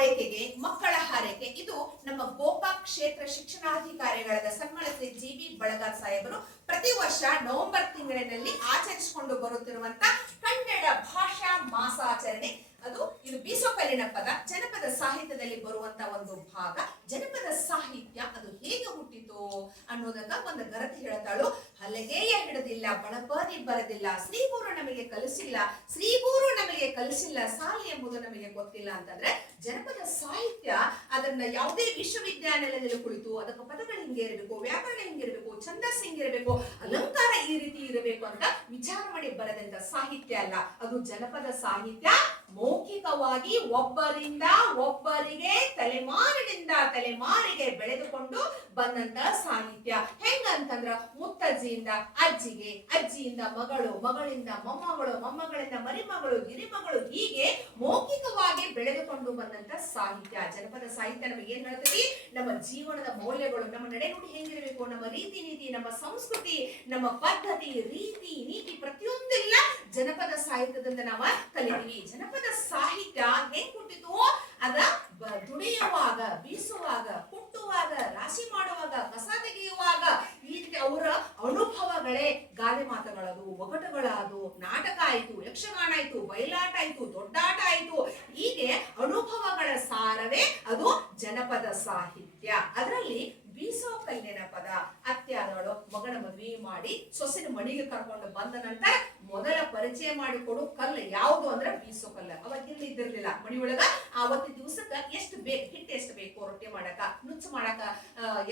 ಹಾರೈಕೆಗೆ, ಮಕ್ಕಳ ಹಾರೈಕೆ, ಇದು ನಮ್ಮ ಗೋಕಾಕ್ ಕ್ಷೇತ್ರ ಶಿಕ್ಷಣಾಧಿಕಾರಿಗಳಾದ ಸನ್ಮಾನಿತ ಜಿ.ಬಿ. ಬಳಗಾರ್ ಸಾಹೇಬರು ಪ್ರತಿ ವರ್ಷ ನವೆಂಬರ್ ತಿಂಗಳಿನಲ್ಲಿ ಆಚರಿಸಿಕೊಂಡು ಬರುತ್ತಿರುವಂತ ಕನ್ನಡ ಭಾಷಾ ಮಾಸಾಚರಣೆ. ಇದು ಬೀಸೋಕಲ್ಲಿನ ಪದ ಜನಪದ ಸಾಹಿತ್ಯದಲ್ಲಿ ಬರುವಂತ ಒಂದು ಭಾಗ. ಜನಪದ ಸಾಹಿತ್ಯ ಅದು ಹೇಗೆ ಹುಟ್ಟಿತು ಅನ್ನೋದನ್ನ ಒಂದು ಗರತಿ ಹೇಳ್ತಾಳು. ಹಲಗೆಯ ಹಿಡದಿಲ್ಲ, ಬಳಪದಿ ಬರದಿಲ್ಲ, ಶ್ರೀಗೂರು ನಮಗೆ ಕಲಿಸಿಲ್ಲ, ಸಾಲಿ ಎಂಬುದು ನಮಗೆ ಗೊತ್ತಿಲ್ಲ ಅಂತಂದ್ರೆ ಜನಪದ ಸಾಹಿತ್ಯ ಅದನ್ನ ಯಾವುದೇ ವಿಶ್ವವಿದ್ಯಾನಿಲಯದಲ್ಲಿ ಕುಳಿತು ಅದಕ್ಕೆ ಪದಗಳು ಹಿಂಗೆ ಇರಬೇಕು, ವ್ಯಾಕರಣ ಹಿಂಗಿರ್ಬೇಕು, ಛಂದಸ್ಸು ಹಿಂಗಿರ್ಬೇಕು, ಅಲಂಕಾರ ಈ ರೀತಿ ಇರಬೇಕು ಅಂತ ವಿಚಾರ ಮಾಡಿ ಬರದಂತ ಸಾಹಿತ್ಯ ಅಲ್ಲ. ಅದು ಜನಪದ ಸಾಹಿತ್ಯ ಮೌಖಿಕವಾಗಿ ಒಬ್ಬರಿಂದ ಒಬ್ಬರಿಗೆ ತಲೆಮಾರಿನಿಂದ ತಲೆಮಾರಿಗೆ ಬೆಳೆದುಕೊಂಡು ಬಂದಂತ ಸಾಹಿತ್ಯ. ಹೆಂಗಂತಂದ್ರ ಮುತ್ತಜ್ಜಿಯಿಂದ ಅಜ್ಜಿಗೆ, ಅಜ್ಜಿಯಿಂದ ಮಗಳು, ಮಗಳಿಂದ ಮೊಮ್ಮಗಳು, ಮೊಮ್ಮಗಳಿಂದ ಮರಿಮಗಳು, ಗಿರಿಮಗಳು, ಹೀಗೆ ಮೌಖಿಕವಾಗಿ ಬೆಳೆದುಕೊಂಡು ಬಂದಂತ ಸಾಹಿತ್ಯ. ಜನಪದ ಸಾಹಿತ್ಯ ನಮಗೆ ಏನ್ ಹೇಳ್ತೈತಿ? ನಮ್ಮ ಜೀವನದ ಮೌಲ್ಯಗಳು, ನಮ್ಮ ನಡೆನುಡಿ ಹೆಂಗಿರಬೇಕು, ನಮ್ಮ ರೀತಿ ನೀತಿ, ನಮ್ಮ ಸಂಸ್ಕೃತಿ, ನಮ್ಮ ಪದ್ಧತಿ, ರೀತಿ ನೀತಿ ಪ್ರತಿಯೊಂದೆಲ್ಲ ಜನಪದ ಸಾಹಿತ್ಯದಿಂದ ನಾವು ಕಲಿತೀವಿ. ಜನಪದ ಸಾಹಿತ್ಯ ಹೆಂಗ್ ಹುಟ್ಟಿತು? ಅದ ದುಡಿಯುವಾಗ, ಬೀಸುವಾಗ, ಕುಟ್ಟುವಾಗ, ರಾಶಿ ಮಾಡುವಾಗ, ಕಸ ತೆಗೆಯುವಾಗ ಈ ರೀತಿ ಅವರ ಅನುಭವಗಳೇ ಗಾದೆ ಮಾತುಗಳದು, ಒಗಟುಗಳದು, ನಾಟಕ ಆಯ್ತು, ಯಕ್ಷಗಾನ ಆಯ್ತು, ಬಯಲಾಟ ಆಯ್ತು, ದೊಡ್ಡಾಟ ಆಯ್ತು, ಹೀಗೆ ಅನುಭವಗಳ ಸಾರವೇ ಅದು ಜನಪದ ಸಾಹಿತ್ಯ. ಅದರಲ್ಲಿ ಬೀಸೋಕಲ್ಲಿನ ಪದ. ಅತ್ಯಾದವಳು ಮಗನ ಮದುವೆ ಮಾಡಿ ಸೊಸೆನ ಮಣಿಗೆ ಕರ್ಕೊಂಡು ಬಂದ ನಂತರ ಮೊದಲ ಪರಿಚಯ ಮಾಡಿಕೊಡು ಕಲ್ಲು ಯಾವುದು ಅಂದ್ರೆ ಬೀಸೋಕಲ್ಲ. ಅವಾಗ ಇದ್ದಿರ್ಲಿಲ್ಲ ಮಣಿ ಒಳಗ. ಆವತ್ತಿನ ದಿವಸಕ್ಕ ಎಷ್ಟು ಬೇಕು, ಹಿಟ್ಟು ಎಷ್ಟು ಬೇಕು, ರೊಟ್ಟಿ ಮಾಡಕ, ನುಚ್ಚು ಮಾಡಕ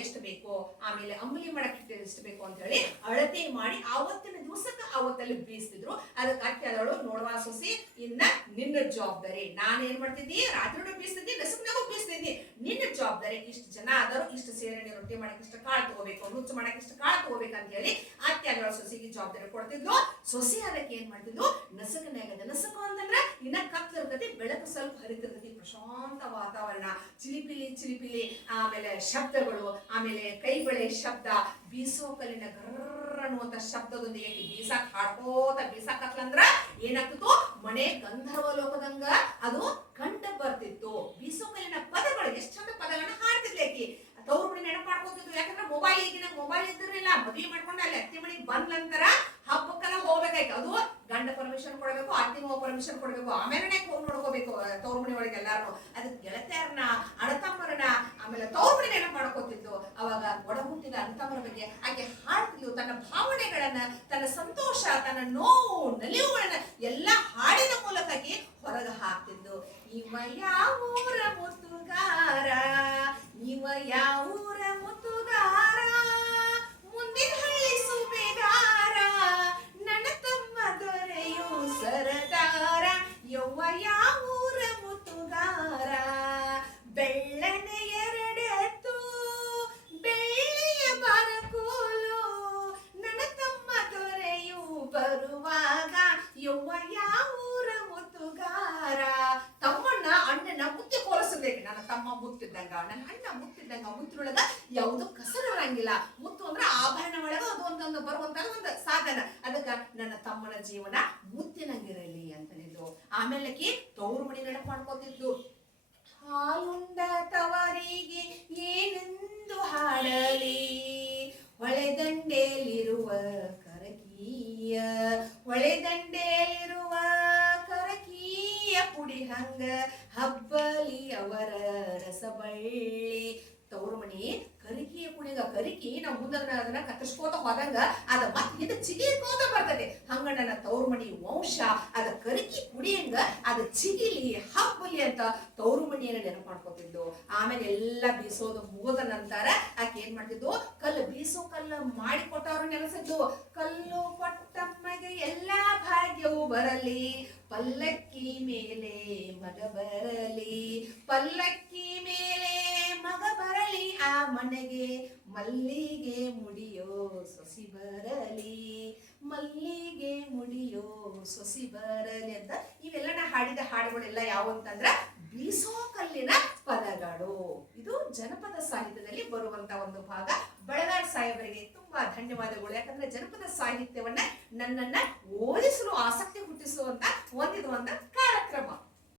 ಎಷ್ಟು ಬೇಕು, ಆಮೇಲೆ ಅಂಬಲಿ ಮಾಡಕ್ ಹಿಟ್ಟು ಎಷ್ಟು ಬೇಕು ಅಂತ ಹೇಳಿ ಅಳತೆ ಮಾಡಿ ಆವತ್ತಿನ ದಿವಸಕ್ಕ ಅವತ್ತಲ್ಲಿ ಬೀಸ್ತಿದ್ರು. ಅದಕ್ಕೆ ಅತ್ಯಾದವಳು ನೋಡುವ ಸೊಸಿ, ಇನ್ನ ನಿನ್ನ ಜವಾಬ್ದಾರಿ. ನಾನೇನ್ ಮಾಡ್ತಿದ್ದಿ? ರಾತ್ರಿ ಬೀಸ್ತಿದ್ದಿ, ನಸುಕ್ನಾಗೂ ಬೀಸ್ತಿದ್ದಿ, ನಿನ್ನ ಜವಾಬ್ದಾರಿ. ಇಷ್ಟು ಜನ ಆದರೂ ಇಷ್ಟು ಸೇರಿ ರೊಟ್ಟಿ ಮಾಡಕ್ ಇಷ್ಟು ಕಾಳು ತಗೋಬೇಕು, ನುಚ್ಚು ಮಾಡಕ್ ಇಷ್ಟು ಕಾಳು ತಗೋಬೇಕಂತ ಹೇಳಿ ಅತ್ಯಾದವಳ ಸೊಸಿಗೆ ಜವಾಬ್ದಾರಿ ಕೊಡ್ತಿದ್ಲು. ಸೊಸಿ ಅದಕ್ಕೆ ಏನ್ ಮಾಡ್ತಿದ್ಲು? ನಸುಕನಾಗದ. ನಸುಕು ಅಂತಂದ್ರೆ ಇನ್ನ ಕತ್ತರ್ತೈತಿ, ಬೆಳಕು ಸ್ವಲ್ಪ ಹರಿತಿರ್ತೈತಿ, ಪ್ರಶಾಂತ ವಾತಾವರಣ, ಚಿಲಿಪಿಲಿ ಚಿಲಿಪಿಲಿ, ಆಮೇಲೆ ಶಬ್ದಗಳು, ಆಮೇಲೆ ಕೈ ಬಳೆ ಶಬ್ದ, ಬೀಸೋಕಲ್ಲಿನ ಗರ್ರ ಅನ್ನುವಂತ ಶಬ್ದದೊಂದಿಗೆ ಬೀಸಾಕ್ ಹಾಡ್ಕೋತ ಬೀಸಾಕತ್ಲಂದ್ರ ಏನಾಗ್ತಿತ್ತು? ಮನೆ ಗಂಧರ್ವ ಲೋಕದಂಗ ಅದು ಕಂಡ ಬರ್ತಿತ್ತು. ಬೀಸೋಕಲ್ಲಿನ ಪದಗಳು ಎಷ್ಟು ಚಂದ ಪದಗಳನ್ನ ಹಾಡ್ತಿದ್ಲಿ ಆಕಿ. ತವ್ರ ಮನೆ ನೆನಪು ಮಾಡ್ಕೊತಿದ್ವು. ಯಾಕಂದ್ರೆ ಮೊಬೈಲ್ ಈಗಿನ ಮೊಬೈಲ್ ಇದ್ದಿರಲಿಲ್ಲ. ಮದುವೆ ಮಾಡ್ಕೊಂಡು ಅಲ್ಲಿ ಅತ್ತಿ ಮನೆಗೆ ಬಂದ ನಂತರ ಹಬ್ಬಕ್ಕೆಲ್ಲ ಹೋಗ್ಬೇಕಾಯ್ತು. ಅದು ಗಂಡ ಪರ್ಮಿಷನ್ ಕೊಡ್ಬೇಕು, ಅತ್ತಿಗೂ ಪರ್ಮಿಷನ್ ಕೊಡ್ಬೇಕು, ಆಮೇಲೆ ಹೋಗಿ ನೋಡ್ಕೋಬೇಕು ತವ್ರ ಮನೆ ಒಳಗೆ ಎಲ್ಲಾರು. ಅದಕ್ಕೆ ಗೆಳತಿಯರನ್ನ, ಅಣ್ಣತಮ್ಮರನ್ನ, ಆಮೇಲೆ ತವ್ರ ಮನೆ ನೆನಪು ಮಾಡ್ಕೋತಿದ್ದು. ಅವಾಗ ಒಡ ಹುಟ್ಟಿದ ಅಣ್ಣತಮ್ಮರ ಬಗ್ಗೆ ಆಕೆ ಹಾಡ್ತಿದ್ಲು. ತನ್ನ ಭಾವನೆಗಳನ್ನ, ತನ್ನ ಸಂತೋಷ, ತನ್ನ ನೋವು, ನಲಿವುಗಳನ್ನ ಎಲ್ಲ ಹಾಡಿನ ಮೂಲಕ ಆಕೆ ಹೊರಗೆ ಹಾಕ್ತಿದ್ದು. ಇವ ಯಾವೂರ ಮುತ್ತುಗಾರ, ಇವ ಯಾವೂರ ಮುತ್ತುಗಾರ, ಮುಂದಿನ ಹಳ್ಳಿ ಸುಬೇಗಾರ, ನನ್ನ ತಮ್ಮ ದೊರೆಯು ಸರದಾರ, ಯವ್ವ ಯಾವೂರ ಮುತ್ತುಗಾರ, ಬೆಳ್ಳನೆ ಎರಡೆತ್ತು ಬೆಳ್ಳಿಯ ಬರಕೋಲು, ನನ್ನ ತಮ್ಮ ದೊರೆಯು ಬರುವಾಗ, ಯವ್ವ ಯಾವೂರ ಮುತ್ತುಗಾರ. ತಮ್ಮಣ್ಣ ಅಣ್ಣನ ಮುತ್ತಿ ಕೋಲಿಸಬೇಕು. ನನ್ನ ತಮ್ಮ ಮುತ್ತಿದ್ದಂಗ, ನನ್ನ ಅಣ್ಣ ಮುತ್ತಿದ್ದಂಗ. ಮುತ್ತಿನೊಳಗ ಯಾವುದು ಕಸರಿರಂಗಿಲ್ಲ. ಮುತ್ತು ಅಂದ್ರೆ ಆಭರಣ ಒಳಗ ಅದು ಒಂದೊಂದು ಬರುವಂತ ಒಂದು ಸಾಧನ. ಅದಕ್ಕ ನನ್ನ ತಮ್ಮನ ಜೀವನ ಮುತ್ತಿನಂಗಿರಲಿ ಅಂತನಿದ್ದು. ಆಮೇಲೆ ತವ್ರ ಮಣಿ ನೆನಪು ಮಾಡ್ಕೋತಿದ್ಲು. ಹಾಲುಂಡ ತವರಿಗೆ ಏನೆಂದು ಹಾಡಲಿ, ಹೊಳೆದಂಡೆಯಲ್ಲಿರುವ ಕರಕೀಯ, ಹೊಳೆದಂಡೆಯಲ್ಲಿರುವ ಕರಕೀಯ ಪುಡಿ ಹಂಗ ಹಬ್ಬಲಿ ಅವರ ರಸಬಳ್ಳಿ. ತವ್ರ ಮಣಿ ಕರಿಕಿಯ ಪುಡಿಗ ಕರಿಕಿ ನಾವು ಮುಂದೆ ಅದನ್ನ ಕತ್ತರಿಸ್ಕೋತ ಹೋದಂಗ ಅದ ಮತ್ತೆ ಹಿಂದೆ ಚಿಗಿಕೋತ ಬರ್ತದೆ. ಹಂಗ ನನ್ನ ತವ್ರ ಮಣಿ ವಂಶ ಅದ ಕರಿಕಿ ಪುಡಿಯಂಗ ಅದ ಚಿಗಿಲಿ ಹಬ್ಬಲಿ ಅಂತ ತವ್ರ ಮಣಿಯನ್ನ ನೆನಪು ಮಾಡ್ಕೋತಿದ್ದು. ಆಮೇಲೆ ಎಲ್ಲ ಬೀಸೋದು ಮುಗಿದ ನಂತರ ಆಕೆ ಏನ್ ಮಾಡ್ತಿದ್ದು? ಕಲ್ಲು ಬೀಸೋ ಕಲ್ಲು ಮಾಡಿಕೊಟ್ಟವ್ರು ನೆನೆಸಿದ್ದು. ಕಲ್ಲು ಕೊಟ್ಟಮ್ಮಗೆ ಎಲ್ಲಾ ಭಾಗ್ಯವು ಬರಲಿ, ಪಲ್ಲಕ್ಕಿ ಮೇಲೆ ಮಗ ಬರಲಿ, ಪಲ್ಲಕ್ಕಿ ಮೇಲೆ ಮಗ ಬರಲಿ, ಆ ಮನೆಗೆ ಮಲ್ಲಿಗೆ ಮುಡಿಯೋ ಸೊಸಿ ಬರಲಿ, ಮಲ್ಲಿಗೆ ಮುಡಿಯೋ ಸೊಸಿ ಬರಲಿ ಅಂತ ಇವೆಲ್ಲ ಹಾಡಿದ ಹಾಡುಗಳೆಲ್ಲ ಯಾವ ಅಂತಂದ್ರ ಬೀಸೋಕಲ್ಲಿನ ಪದಗಳು. ಇದು ಜನಪದ ಸಾಹಿತ್ಯದಲ್ಲಿ ಬರುವಂತ ಒಂದು ಭಾಗ. ಬಳಗಾರ್ ಸಾಹೇಬರಿಗೆ ತುಂಬಾ ಧನ್ಯವಾದಗಳು. ಯಾಕಂದ್ರೆ ಜನಪದ ಸಾಹಿತ್ಯವನ್ನ ನನ್ನನ್ನ ಓದಿಸಲು ಆಸಕ್ತಿ ಹುಟ್ಟಿಸುವಂತ ಒಂದು ಕಾರ್ಯಕ್ರಮ.